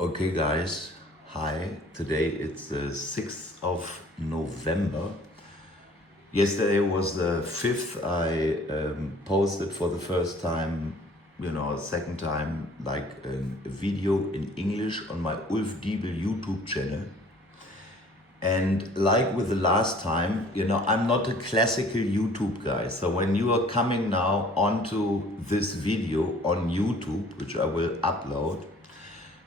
Okay guys, hi. Today it's the 6th of November. Yesterday was the 5th. I posted for the first time, second time, like a video in English on my Ulf Diebel YouTube channel. And like with the last time, I'm not a classical YouTube guy. So when you are coming now onto this video on YouTube, which I will upload,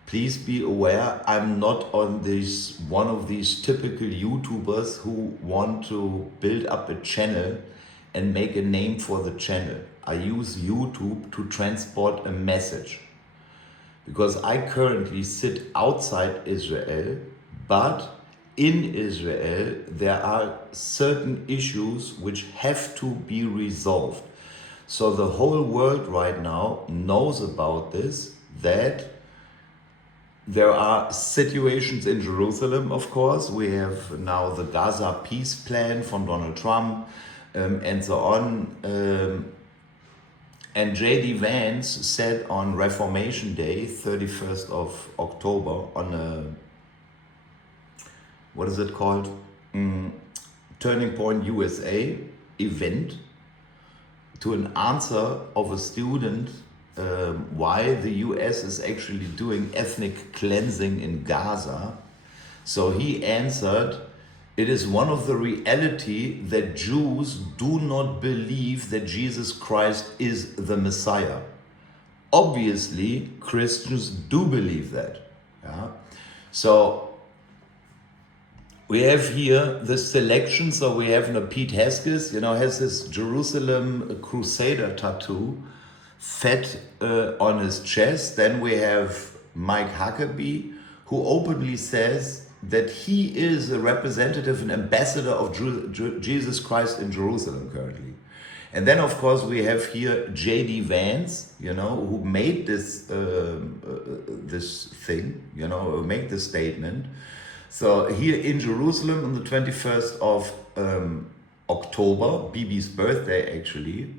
please be aware I'm not on this one of these typical YouTubers who want to build up a channel and make a name for the channel. I use YouTube to transport a message because I currently sit outside Israel, but in Israel there are certain issues which have to be resolved. So the whole world right now knows about this, that there are situations in Jerusalem, of course. We have now the Gaza peace plan from Donald Trump and so on. And J.D. Vance said on Reformation Day, 31st of October, on a, what is it called? Turning Point USA event, to an answer of a student why the US is actually doing ethnic cleansing in Gaza. So he answered, it is one of the reality that Jews do not believe that Jesus Christ is the Messiah. Obviously, Christians do believe that. Yeah? So we have here the selection. So we have Pete Hesketh, has this Jerusalem Crusader tattoo fat on his chest. Then we have Mike Huckabee, who openly says that he is a representative and ambassador of Jesus Christ in Jerusalem currently. And then, of course, we have here J.D. Vance, who made this this thing, who made this statement. So here in Jerusalem on the 21st of October, Bibi's birthday actually,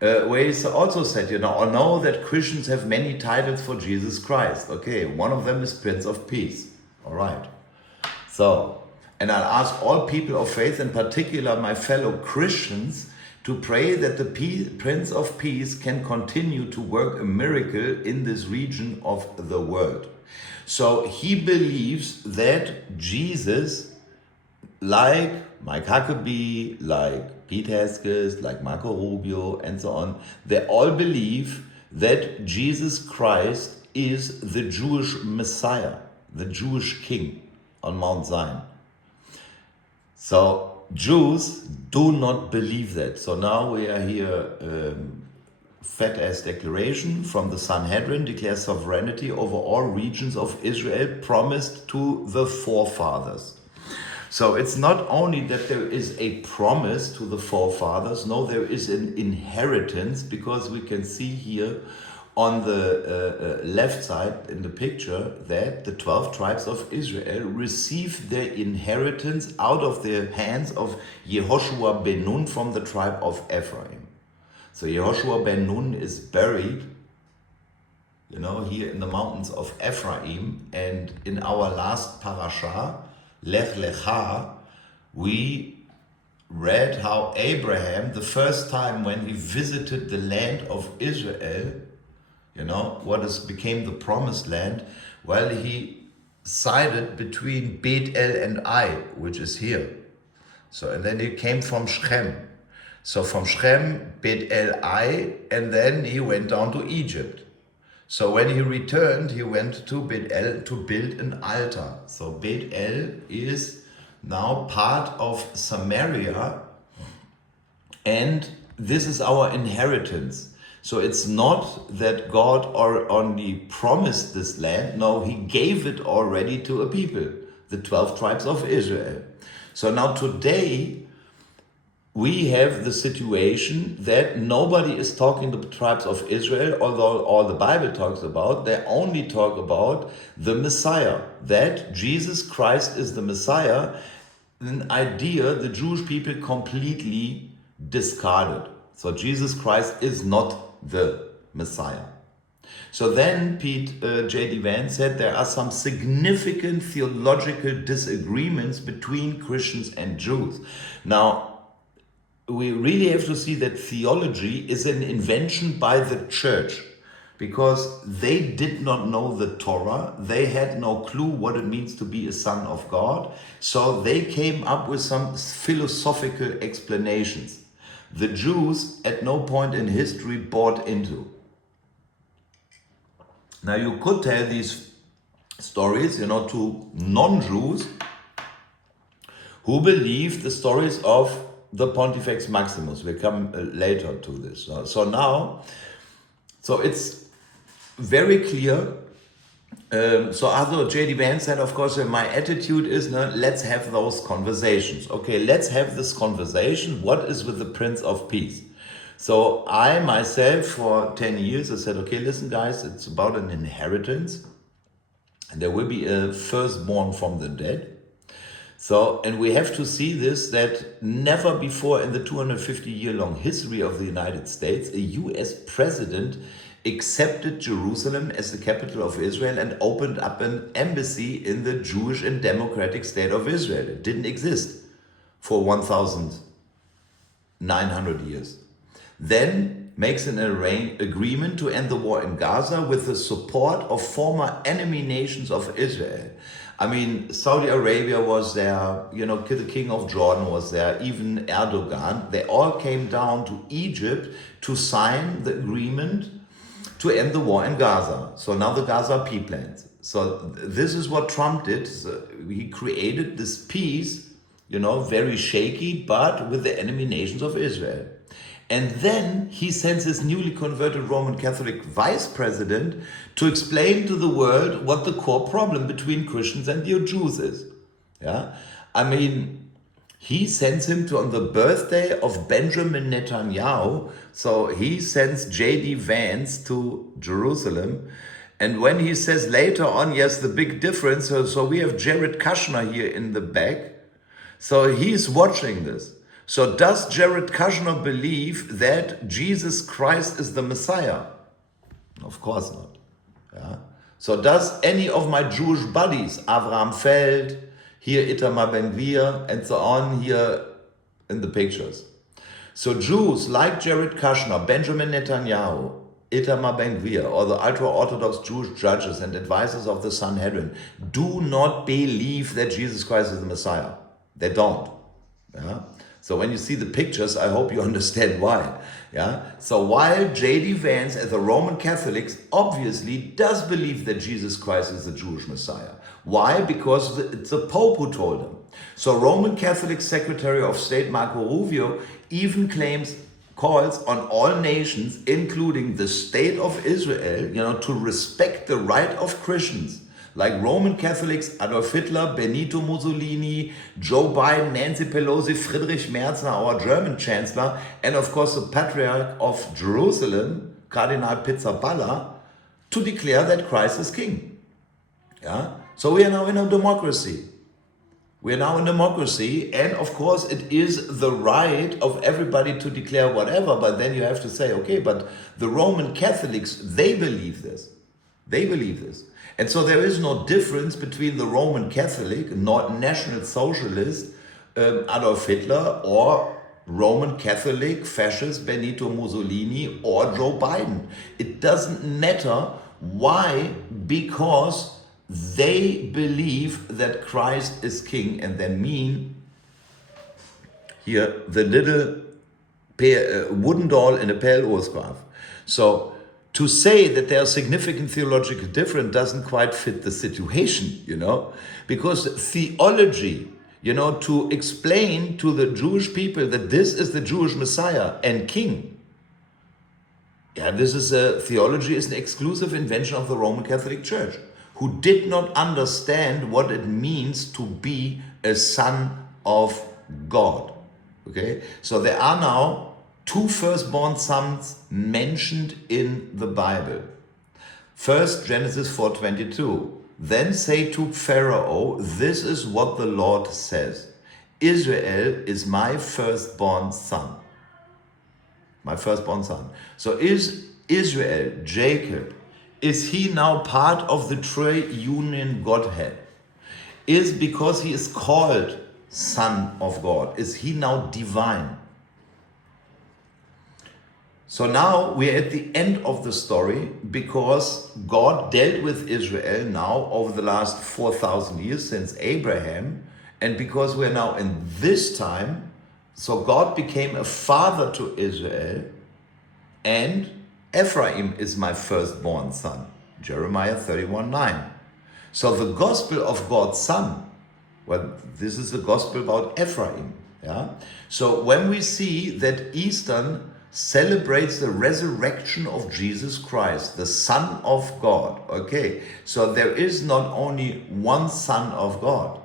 where he also said, I know that Christians have many titles for Jesus Christ. Okay, one of them is Prince of Peace. All right. So, and I'll ask all people of faith, in particular my fellow Christians, to pray that the Prince of Peace can continue to work a miracle in this region of the world. So he believes that Jesus, like Mike Huckabee, like Pete Hesketh, like Marco Rubio, and so on, they all believe that Jesus Christ is the Jewish Messiah, the Jewish King on Mount Zion. So Jews do not believe that. So now we are here, fat-ass declaration from the Sanhedrin declares sovereignty over all regions of Israel promised to the forefathers. So it's not only that there is a promise to the forefathers, no, there is an inheritance, because we can see here on the left side in the picture that the 12 tribes of Israel received their inheritance out of the hands of Yehoshua ben Nun from the tribe of Ephraim. So Yehoshua ben Nun is buried, here in the mountains of Ephraim. And in our last parasha, Lech Lecha, we read how Abraham, the first time when he visited the land of Israel, became the promised land, well, he sided between Bet El and Ai, which is here. So, and then he came from Shechem. So from Shechem, Bet El Ai, and then he went down to Egypt. So when he returned, he went to Bet El to build an altar. So Bet El is now part of Samaria, and this is our inheritance. So it's not that God only promised this land. No, he gave it already to a people, the 12 tribes of Israel. So now today, we have the situation that nobody is talking the tribes of Israel, although all the Bible talks about. They only talk about the Messiah, that Jesus Christ is the Messiah, an idea the Jewish people completely discarded. So Jesus Christ is not the Messiah. So then J.D. Vance said there are some significant theological disagreements between Christians and Jews. Now, we really have to see that theology is an invention by the church, because they did not know the Torah. They had no clue what it means to be a son of God. So they came up with some philosophical explanations. The Jews at no point in history bought into. Now you could tell these stories, to non-Jews who believe the stories of the Pontifex Maximus. We come later to this. So it's very clear. So although J.D. Vance said, of course, my attitude is, let's have those conversations. Okay, let's have this conversation. What is with the Prince of Peace? So I myself, for 10 years, I said, okay, listen, guys, it's about an inheritance. And there will be a firstborn from the dead. So, and we have to see this, that never before in the 250-year-long history of the United States, a US president accepted Jerusalem as the capital of Israel and opened up an embassy in the Jewish and democratic state of Israel. It didn't exist for 1,900 years. Then makes an agreement to end the war in Gaza with the support of former enemy nations of Israel. I mean, Saudi Arabia was there, the king of Jordan was there, even Erdogan. They all came down to Egypt to sign the agreement to end the war in Gaza. So now the Gaza peace plans. So this is what Trump did. So he created this peace, very shaky, but with the enemy nations of Israel. And then he sends his newly converted Roman Catholic vice president to explain to the world what the core problem between Christians and the Jews is. Yeah, I mean, he sends him on the birthday of Benjamin Netanyahu. So he sends J.D. Vance to Jerusalem. And when he says later on, yes, the big difference, so we have Jared Kushner here in the back. So he's watching this. So does Jared Kushner believe that Jesus Christ is the Messiah? Of course not. Yeah. So does any of my Jewish buddies, Avraham Feld, here Itamar Ben-Gvir, and so on, here in the pictures. So Jews like Jared Kushner, Benjamin Netanyahu, Itamar Ben-Gvir, or the ultra-orthodox Jewish judges and advisors of the Sanhedrin do not believe that Jesus Christ is the Messiah. They don't. Yeah. So when you see the pictures, I hope you understand why. Yeah. So while J.D. Vance, as a Roman Catholic, obviously does believe that Jesus Christ is the Jewish Messiah. Why? Because it's the Pope who told him. So Roman Catholic Secretary of State Marco Rubio even calls on all nations, including the state of Israel, to respect the right of Christians. Like Roman Catholics, Adolf Hitler, Benito Mussolini, Joe Biden, Nancy Pelosi, Friedrich Merz, our German Chancellor, and of course the Patriarch of Jerusalem, Cardinal Pizzaballa, to declare that Christ is King. Yeah? So we are now in a democracy. We are now in democracy, and of course it is the right of everybody to declare whatever, but then you have to say, okay, but the Roman Catholics, they believe this. They believe this. And so there is no difference between the Roman Catholic, not National Socialist Adolf Hitler, or Roman Catholic fascist Benito Mussolini or Joe Biden. It doesn't matter. Why? Because they believe that Christ is King, and they mean here the little wooden doll in a pale Ursgraf. So to say that there are significant theological differences doesn't quite fit the situation, because theology, to explain to the Jewish people that this is the Jewish Messiah and King. Yeah, theology is an exclusive invention of the Roman Catholic Church, who did not understand what it means to be a son of God. Okay, so there are now two firstborn sons mentioned in the Bible. First, Genesis 4:22. Then say to Pharaoh, this is what the Lord says. Israel is my firstborn son. My firstborn son. So is Israel, Jacob, is he now part of the triunion Godhead? Is because he is called Son of God, is he now divine? So now we're at the end of the story, because God dealt with Israel now over the last 4,000 years since Abraham, and because we're now in this time, so God became a father to Israel, and Ephraim is my firstborn son, Jeremiah 31:9. So the gospel of God's son, well, this is the gospel about Ephraim. Yeah. So when we see that Eastern celebrates the resurrection of Jesus Christ, the Son of God. Okay, so there is not only one Son of God,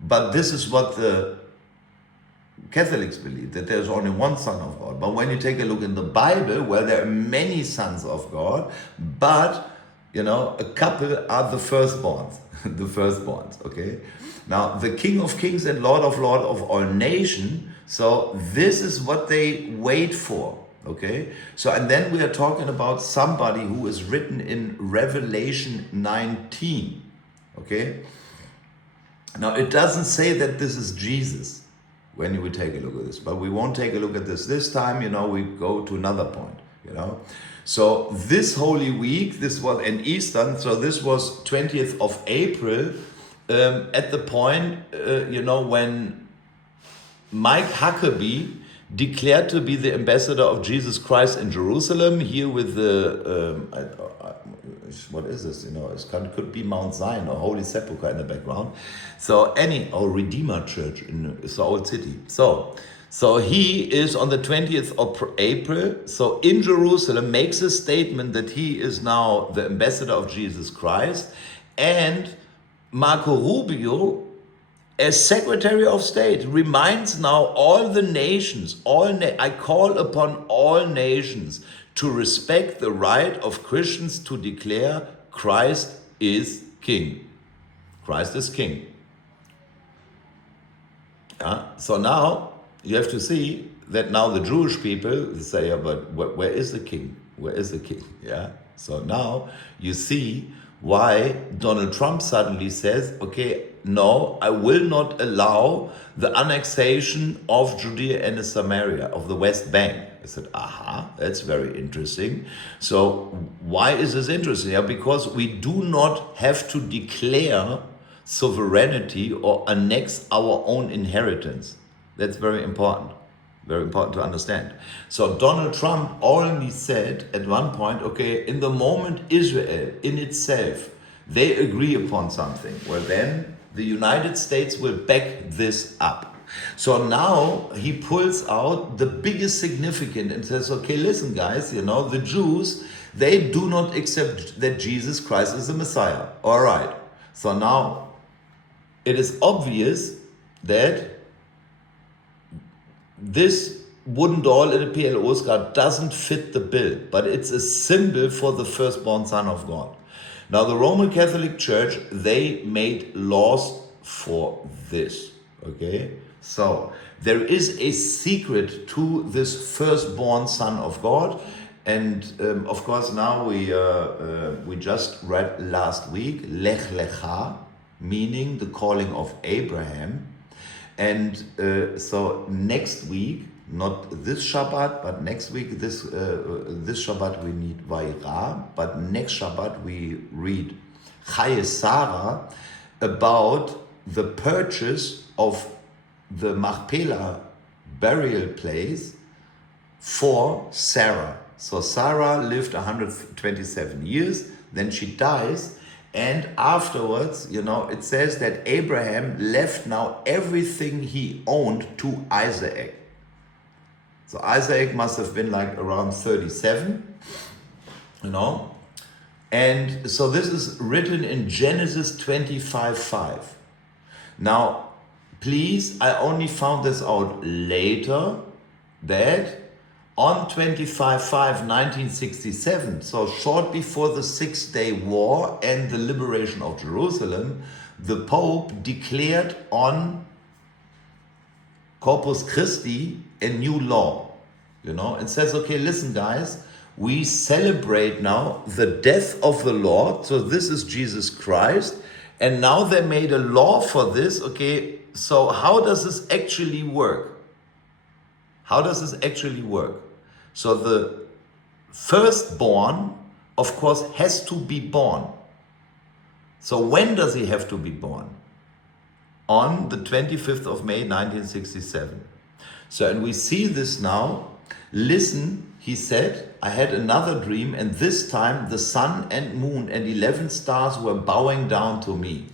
but this is what the Catholics believe, that there's only one Son of God. But when you take a look in the Bible, well, there are many sons of God, but a couple are the firstborns, the firstborns, okay? Now, the King of Kings and Lord of Lords of all nations, so this is what they wait for, okay? So, and then we are talking about somebody who is written in Revelation 19, okay? Now, it doesn't say that this is Jesus when you would take a look at this, but we won't take a look at this time, we go to another point, So this Holy Week, this was in Eastern, so this was 20th of April, at the point, when Mike Huckabee declared to be the ambassador of Jesus Christ in Jerusalem, here with the, what is this, it could be Mount Zion or Holy Sepulchre in the background. So or Redeemer Church, it's the old city. So he is on the 20th of April, so in Jerusalem, makes a statement that he is now the ambassador of Jesus Christ, and Marco Rubio, as Secretary of State, reminds now all the nations, I call upon all nations to respect the right of Christians to declare Christ is King. Christ is King. So now you have to see that now the Jewish people say, yeah, but where is the king? Where is the king? Yeah. So now you see why Donald Trump suddenly says, okay, no, I will not allow the annexation of Judea and Samaria, of the West Bank. I said, aha, that's very interesting. So why is this interesting? Yeah, because we do not have to declare sovereignty or annex our own inheritance. That's very important to understand. So Donald Trump only said at one point, okay, in the moment Israel in itself, they agree upon something, well then the United States will back this up. So now he pulls out the biggest significance and says, okay, listen guys, the Jews, they do not accept that Jesus Christ is the Messiah. All right. So now it is obvious that this wooden doll in a PLO scar doesn't fit the bill, but it's a symbol for the firstborn Son of God. Now, the Roman Catholic Church, they made laws for this, okay? So, there is a secret to this firstborn Son of God, and of course now we just read last week, Lech Lecha, meaning the calling of Abraham. And so next week, not this Shabbat, but next week, this Shabbat we need Vayera, but next Shabbat we read Chaye Sarah about the purchase of the Machpelah burial place for Sarah. So Sarah lived 127 years, then she dies, and afterwards, it says that Abraham left now everything he owned to Isaac. So Isaac must have been like around 37, And so this is written in Genesis 25:5. Now, please, I only found this out later, that on 25/5/1967, so short before the 6-day war and the liberation of Jerusalem, the Pope declared on Corpus Christi a new law, and says, okay, listen guys, we celebrate now the death of the Lord. So this is Jesus Christ. And now they made a law for this. Okay, so how does this actually work? How does this actually work? So the firstborn, of course, has to be born. So when does he have to be born? On the 25th of May, 1967. So, and we see this now. Listen, he said, I had another dream, and this time the sun and moon and 11 stars were bowing down to me.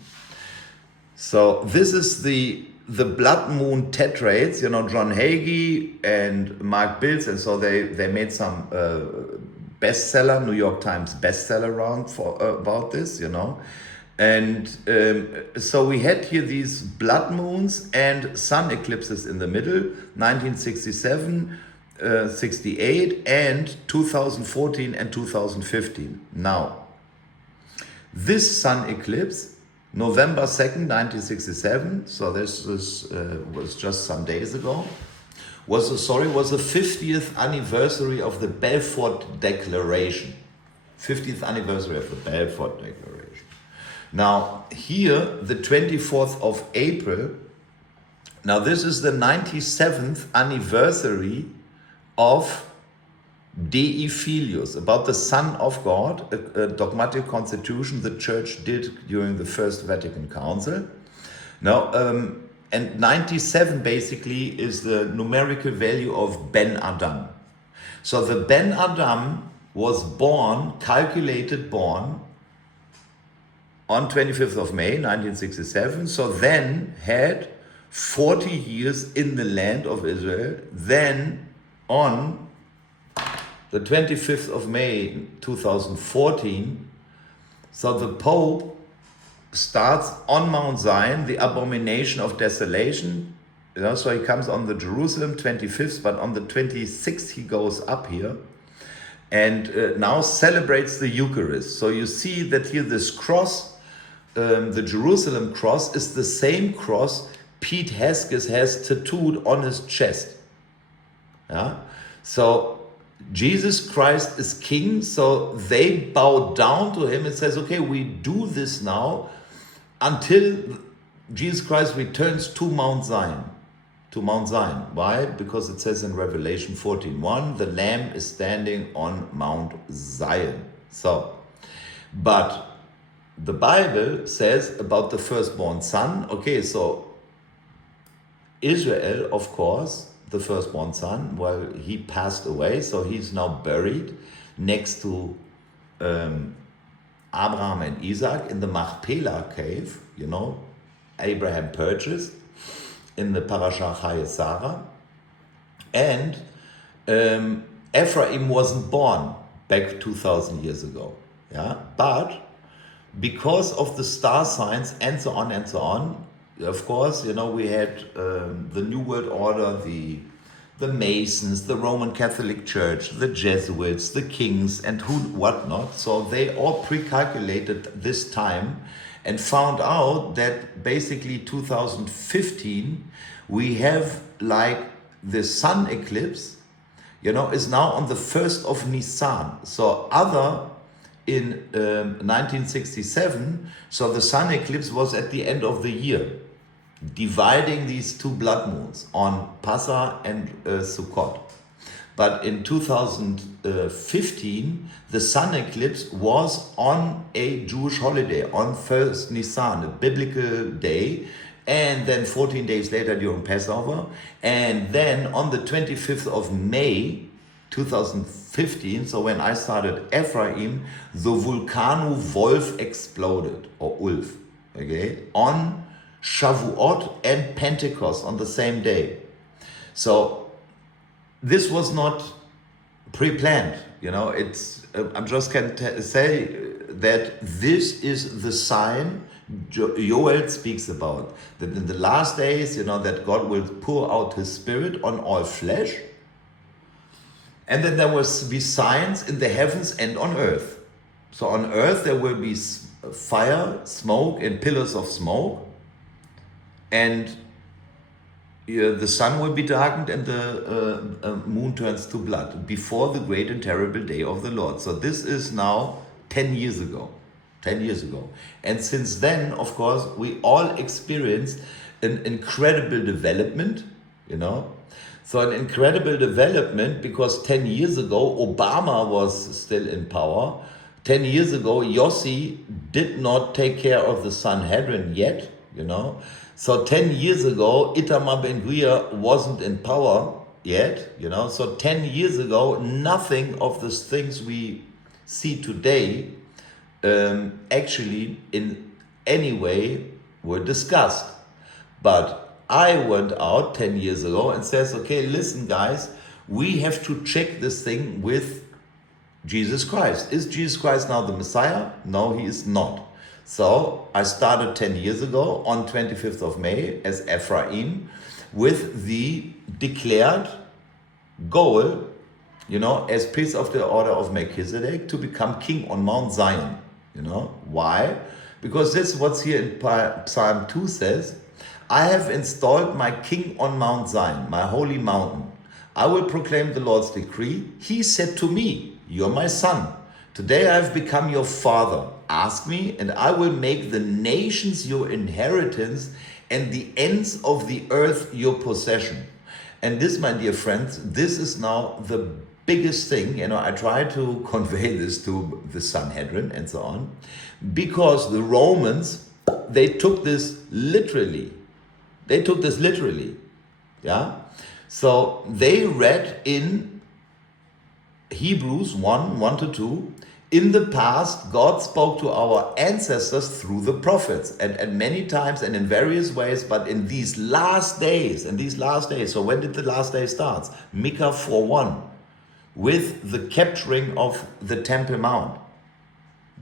So this is the blood moon tetrads, John Hagee and Mark Bills, and so they made some bestseller, New York Times bestseller round about this, And so we had here these blood moons and sun eclipses in the middle, 1967, 68, and 2014 and 2015. Now, this sun eclipse, November 2nd, 1967, so this was just some days ago, was the 50th anniversary of the Balfour Declaration. 50th anniversary of the Balfour Declaration. Now, here, the 24th of April, now this is the 97th anniversary of Dei Filius, about the Son of God, a dogmatic constitution the Church did during the First Vatican Council. Now, and 97 basically is the numerical value of Ben Adam. So the Ben Adam was born on 25th of May, 1967, so then had 40 years in the land of Israel. Then on the 25th of May, 2014, so the Pope starts on Mount Zion, the abomination of desolation. So he comes on the Jerusalem 25th, but on the 26th he goes up here and now celebrates the Eucharist. So you see that here this cross, the Jerusalem cross, is the same cross Pete Hesketh has tattooed on his chest. Yeah? So Jesus Christ is king, so they bow down to him and says, okay, we do this now until Jesus Christ returns to Mount Zion. Why? Because it says in Revelation 14:1, the Lamb is standing on Mount Zion. So, but the Bible says about the firstborn son, okay, so Israel, of course, the firstborn son, well, he passed away, so he's now buried next to Abraham and Isaac in the Machpelah cave, Abraham purchased in the Parashah Chayei Sarah. And Ephraim wasn't born back 2,000 years ago. Yeah, but because of the star signs and so on, of course, we had the New World Order, the Masons, the Roman Catholic Church, the Jesuits, the kings, and whatnot. So they all pre-calculated this time and found out that basically 2015, we have like the sun eclipse, is now on the 1st of Nisan. So in 1967, so the sun eclipse was at the end of the year, dividing these two blood moons on Passah and Sukkot. But in 2015, the sun eclipse was on a Jewish holiday, on 1st Nisan, a biblical day, and then 14 days later during Passover, and then on the 25th of May, 2015, so when I started Ephraim, the Vulcano Wolf exploded, or Ulf, okay, on Shavuot and Pentecost on the same day. So this was not pre-planned, I'm just can say that this is the sign Joel speaks about, that in the last days, that God will pour out his spirit on all flesh, and then there will be signs in the heavens and on earth. So on earth there will be fire, smoke, and pillars of smoke, and the sun will be darkened and the moon turns to blood before the great and terrible day of the Lord. So this is now 10 years ago. 10 years ago. And since then, of course, we all experienced an incredible development, you know. So an incredible development because 10 years ago, Obama was still in power. 10 years ago, Yossi did not take care of the Sanhedrin yet, you know. So 10 years ago, Itamar Ben-Gvir wasn't in power yet, you know. So 10 years ago, nothing of the things we see today actually in any way were discussed. But I went out 10 years ago and says, okay, listen guys, we have to check this thing with Jesus Christ. Is Jesus Christ now the Messiah? No, he is not. So I started 10 years ago on 25th of May as Ephraim with the declared goal, you know, as priest of the order of Melchizedek to become king on Mount Zion. You know, why? Because this is what's here in Psalm 2 says, I have installed my king on Mount Zion, my holy mountain. I will proclaim the Lord's decree. He said to me, you're my son. Today I have become your father. Ask me, and I will make the nations your inheritance and the ends of the earth your possession. And this, my dear friends, this is now the biggest thing. You know, I try to convey this to the Sanhedrin and so on, because the Romans, they took this literally. They took this literally. Yeah. So they read in Hebrews 1:1-2, in the past, God spoke to our ancestors through the prophets and many times and in various ways, but in these last days, so when did the last day start? Micah 4:1, with the capturing of the Temple Mount.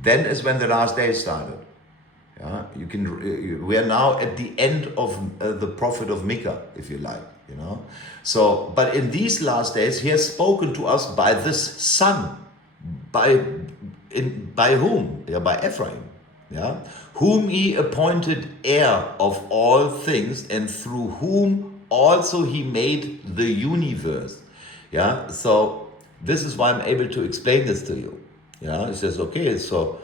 Then is when the last day started. Yeah, we are now at the end of the prophet of Micah, if you like, you know. So, but in these last days, he has spoken to us by this son, by whom? Yeah, by Ephraim, yeah, whom he appointed heir of all things, and through whom also he made the universe. Yeah, so this is why I'm able to explain this to you. Yeah, it says, okay, so,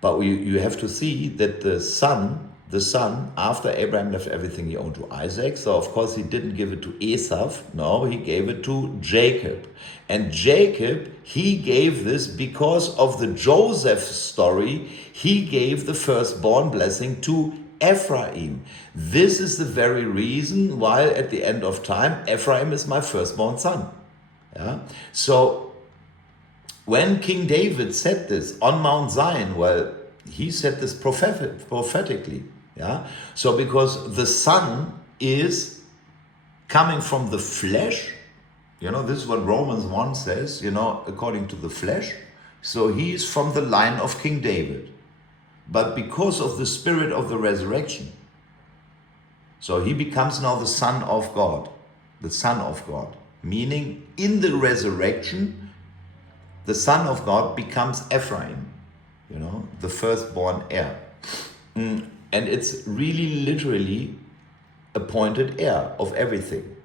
but you have to see that the son, after Abraham left everything he owned to Isaac, so of course he didn't give it to Esau, no, he gave it to Jacob. And Jacob, he gave this because of the Joseph story, he gave the firstborn blessing to Ephraim. This is the very reason why at the end of time, Ephraim is my firstborn son. Yeah? So when King David said this on Mount Zion, well, he said this prophetically. Yeah. So because the son is coming from the flesh, you know, this is what Romans 1 says, you know, according to the flesh. So he is from the line of King David. But because of the spirit of the resurrection, so he becomes now the son of God, meaning in the resurrection, the son of God becomes Ephraim, you know, the firstborn heir. And it's really literally appointed heir of everything.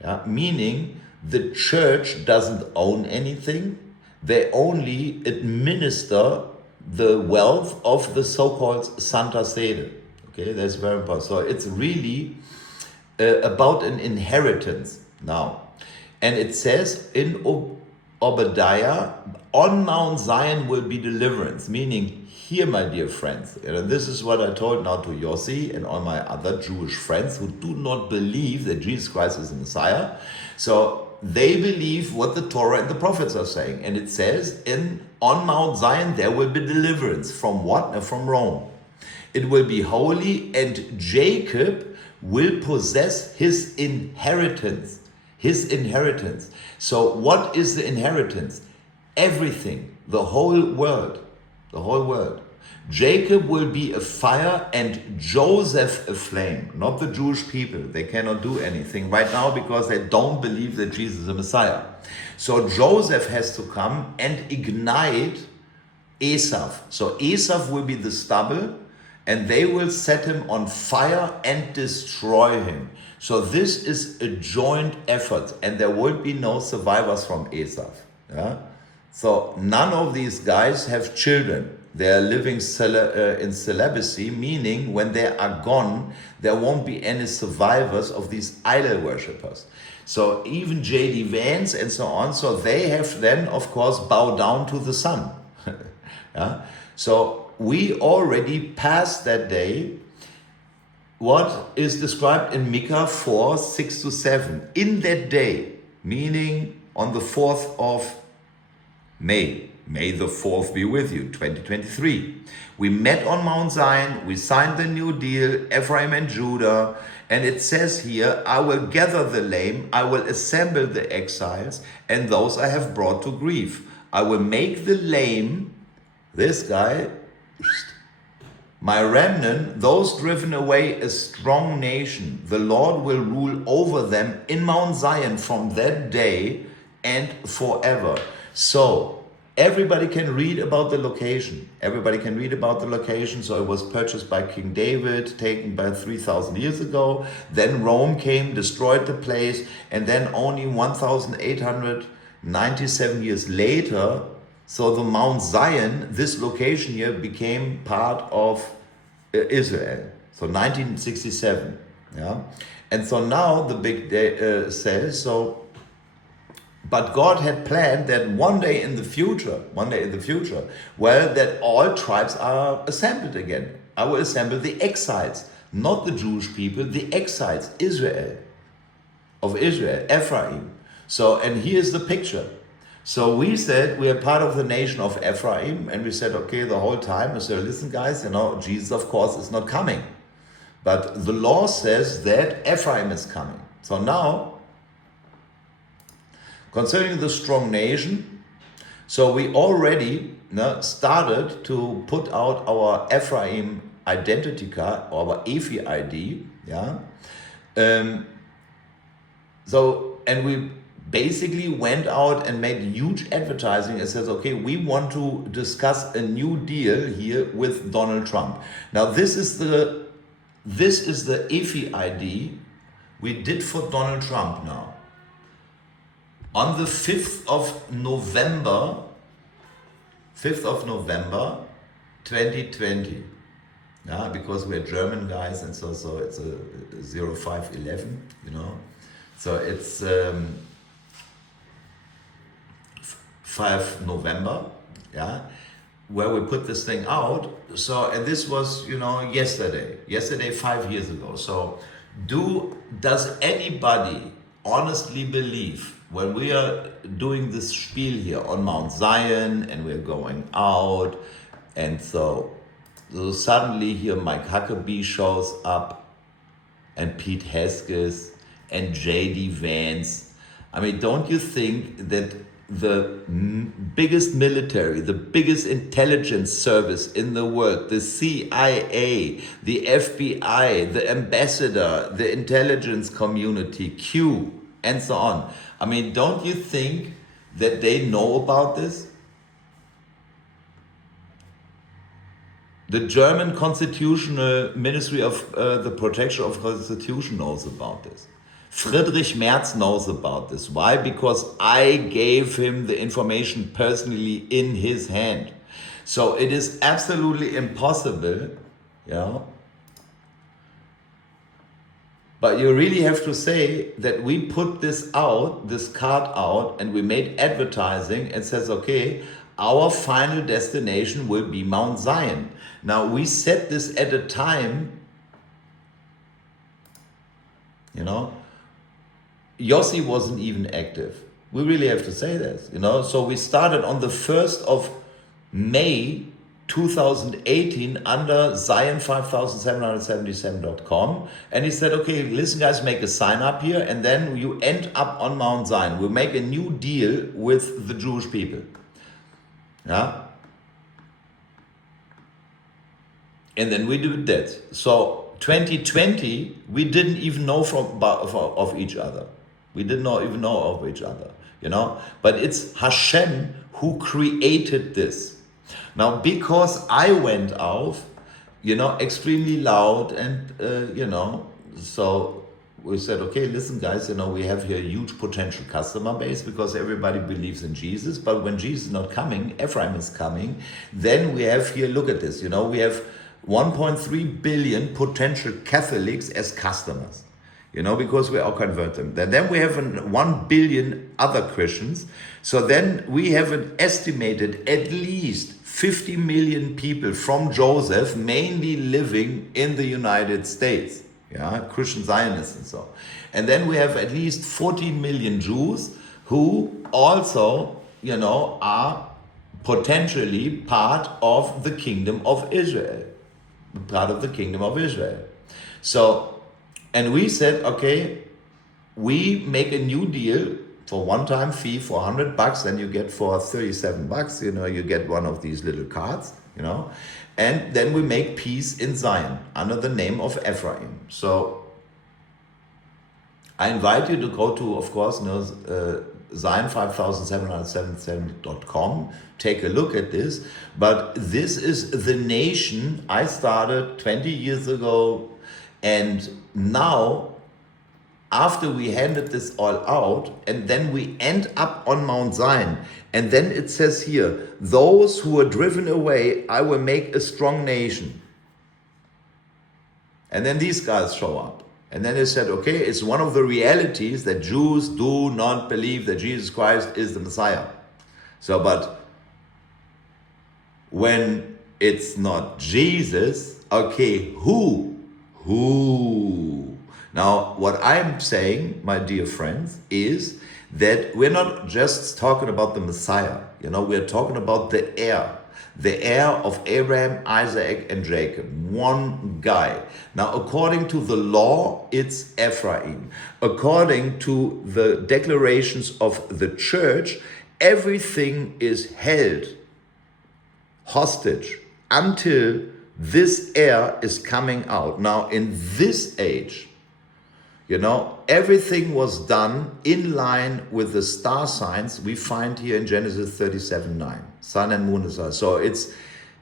Yeah? Meaning the church doesn't own anything. They only administer the wealth of the so-called Santa Sede. Okay, that's very important. So it's really about an inheritance now. And it says in Obadiah, on Mount Zion will be deliverance, meaning here, my dear friends, and this is what I told now to Yossi and all my other Jewish friends who do not believe that Jesus Christ is the Messiah. So they believe what the Torah and the prophets are saying. And it says on Mount Zion there will be deliverance. From what? From Rome. It will be holy, and Jacob will possess his inheritance. So what is the inheritance? Everything, the whole world. Jacob will be a fire and Joseph a flame, not the Jewish people. They cannot do anything right now because they don't believe that Jesus is the Messiah. So Joseph has to come and ignite Esau. So Esau will be the stubble and they will set him on fire and destroy him. So this is a joint effort, and there will be no survivors from Esav. Yeah? So none of these guys have children. They are living in celibacy, meaning when they are gone, there won't be any survivors of these idol worshippers. So even J.D. Vance and so on, so they have then, of course, bowed down to the sun. Yeah? So we already passed that day, what is described in Micah 4, 6-7. In that day, meaning on the 4th of May the 4th be with you, 2023. We met on Mount Zion, we signed the new deal, Ephraim and Judah, and it says here, I will gather the lame, I will assemble the exiles, and those I have brought to grief. I will make the lame, this guy, my remnant, those driven away, a strong nation. The Lord will rule over them in Mount Zion from that day and forever. So everybody can read about the location. Everybody can read about the location. So it was purchased by King David, taken by 3,000 years ago. Then Rome came, destroyed the place, and then only 1,897 years later, so the Mount Zion, this location here, became part of Israel. So 1967. Yeah, and so now the big day says so. But God had planned that one day in the future, well, that all tribes are assembled again. I will assemble the exiles, not the Jewish people, the exiles, Israel, Ephraim. So, and here's the picture. So we said we are part of the nation of Ephraim, and we said, okay, the whole time, we said, listen guys, Jesus of course is not coming. But the law says that Ephraim is coming. So now, concerning the strong nation, so we already started to put out our Ephraim identity card, our EPHI-ID, yeah. And we basically went out and made huge advertising and says, okay, we want to discuss a new deal here with Donald Trump. Now this is the EPHI-ID we did for Donald Trump now. On the 5th of November 2020, yeah, because we're German guys, and so it's a 0511, so it's 5 November, yeah, where we put this thing out. So, and this was, yesterday, 5 years ago. So does anybody honestly believe when we are doing this spiel here on Mount Zion and we're going out, and so suddenly here Mike Huckabee shows up and Pete Hesketh and J.D. Vance. I mean, don't you think that the biggest military, the biggest intelligence service in the world, the CIA, the FBI, the ambassador, the intelligence community, Q, and so on. I mean, don't you think that they know about this? The German Constitutional Ministry of the Protection of Constitution knows about this. Friedrich Merz knows about this. Why? Because I gave him the information personally in his hand. So it is absolutely impossible, But you really have to say that we put this card out, and we made advertising and says, okay, our final destination will be Mount Zion. Now we set this at a time, Yossi wasn't even active. We really have to say this, So we started on the 1st of May 2018 under Zion5777.com, and he said, okay, listen guys, make a sign up here, and then you end up on Mount Zion. We'll make a new deal with the Jewish people. Yeah? And then we did that. So 2020, we didn't even know of each other. We didn't even know of each other, But it's Hashem who created this. Now, because I went out extremely loud, and so we said, okay, listen guys, we have here a huge potential customer base because everybody believes in Jesus, but when Jesus is not coming, Ephraim is coming, then we have here, look at this, we have 1.3 billion potential Catholics as customers, because we all convert them. Then we have 1 billion other Christians. So then we have an estimated at least 50 million people from Joseph, mainly living in the United States. Christian Zionists and so. And then we have at least 14 million Jews who also, are potentially part of the kingdom of Israel. So, and we said, okay, we make a new deal for one-time fee for $100, then you get for $37, you get one of these little cards, and then we make peace in Zion under the name of Ephraim. So I invite you to go to, of course, Zion5777.com, take a look at this. But this is the nation I started 20 years ago, and now, after we handed this all out, and then we end up on Mount Zion, and then it says here, those who are driven away, I will make a strong nation. And then these guys show up. And then they said, okay, it's one of the realities that Jews do not believe that Jesus Christ is the Messiah. So, but when it's not Jesus, okay, who? Now, what I'm saying, my dear friends, is that we're not just talking about the Messiah. We're talking about the heir of Abraham, Isaac, and Jacob. One guy. Now, according to the law, it's Ephraim. According to the declarations of the church, everything is held hostage until this heir is coming out. Now, in this age, everything was done in line with the star signs we find here in Genesis 37:9. Sun and moon is stars. So it's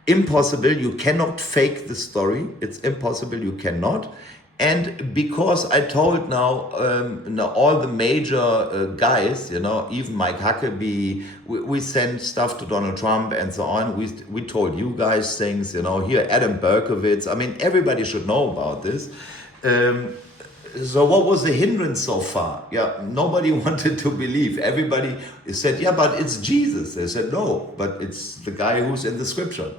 impossible. You cannot fake the story. It's impossible. You cannot. And because I told now all the major guys, even Mike Huckabee, we sent stuff to Donald Trump and so on. We told you guys things, here Adam Berkowitz. I mean, everybody should know about this. So what was the hindrance so far? Nobody wanted to believe. Everybody said, but it's Jesus. They said, no, but it's the guy who's in the scripture.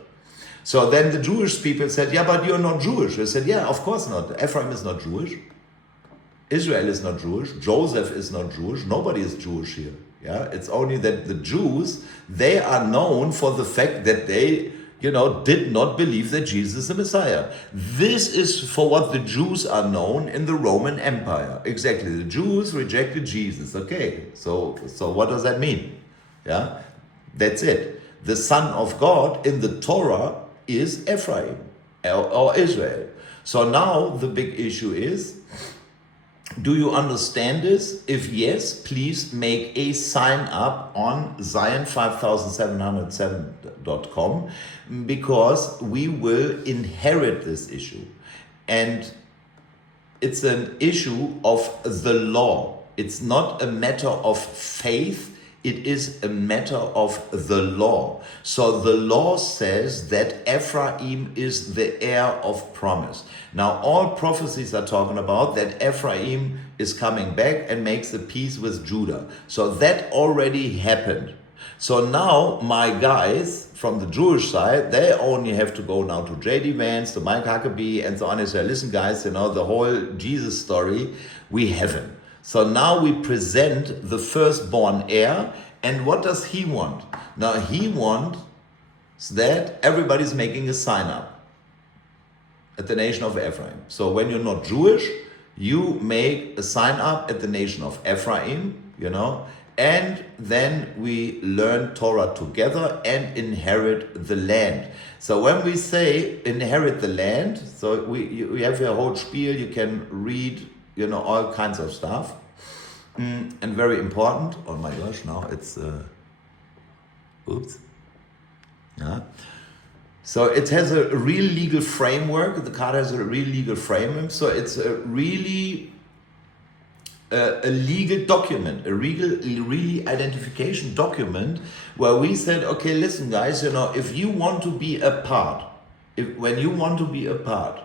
So then the Jewish people said, but you're not Jewish. They said, of course not. Ephraim is not Jewish. Israel is not Jewish. Joseph is not Jewish. Nobody is Jewish here. It's only that the Jews, they are known for the fact that they did not believe that Jesus is the Messiah. This is for what the Jews are known in the Roman Empire. Exactly. The Jews rejected Jesus. Okay. So what does that mean? That's it. The Son of God in the Torah is Ephraim or Israel. So now the big issue is, do you understand this? If yes, please make a sign up on Zion5777.com, because we will inherit this issue. And it's an issue of the law. It's not a matter of faith. It is a matter of the law. So the law says that Ephraim is the heir of promise. Now all prophecies are talking about that Ephraim is coming back and makes a peace with Judah. So that already happened. So now my guys from the Jewish side, they only have to go now to J.D. Vance, to Mike Huckabee and so on and say, listen guys, the whole Jesus story, we have him. So now we present the firstborn heir, and what does he want? Now he wants that everybody's making a sign up at the Nation of Ephraim. So when you're not Jewish, you make a sign up at the Nation of Ephraim, and then we learn Torah together and inherit the land. So when we say inherit the land, so we have a whole spiel, you can read all kinds of stuff. And very important, oh my gosh, now it's, oops. So it has a real legal framework. The card has a real legal framework. So it's a really a legal document, a really identification document, where we said, okay, listen, guys, if you want to be a part, when you want to be a part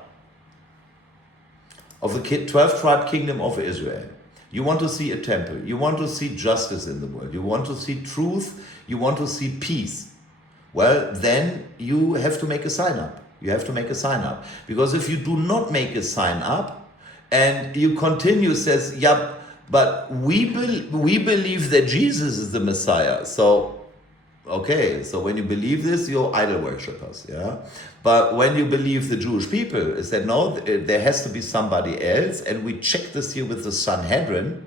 of the 12 tribe kingdom of Israel, you want to see a temple, you want to see justice in the world, you want to see truth, you want to see peace, well, then you have to make a sign up. You have to make a sign up. Because if you do not make a sign up and you continue, says, yeah, but we believe that Jesus is the Messiah. So, okay, so when you believe this, you're idol worshippers, yeah? But when you believe the Jewish people, is that no, there has to be somebody else, and we check this here with the Sanhedrin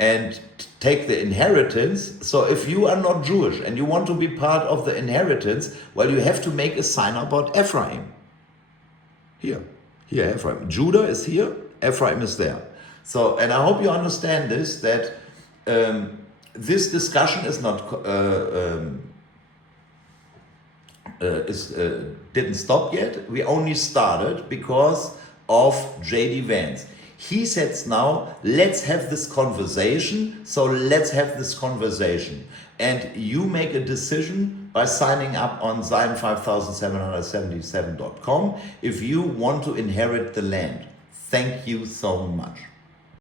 and take the inheritance. So if you are not Jewish and you want to be part of the inheritance, well, you have to make a sign about Ephraim. Here, Ephraim. Judah is here, Ephraim is there. So, and I hope you understand this, that this discussion is not didn't stop yet. We only started because of J.D. Vance. He says now, let's have this conversation. So let's have this conversation. And you make a decision by signing up on Zion5777.com if you want to inherit the land. Thank you so much.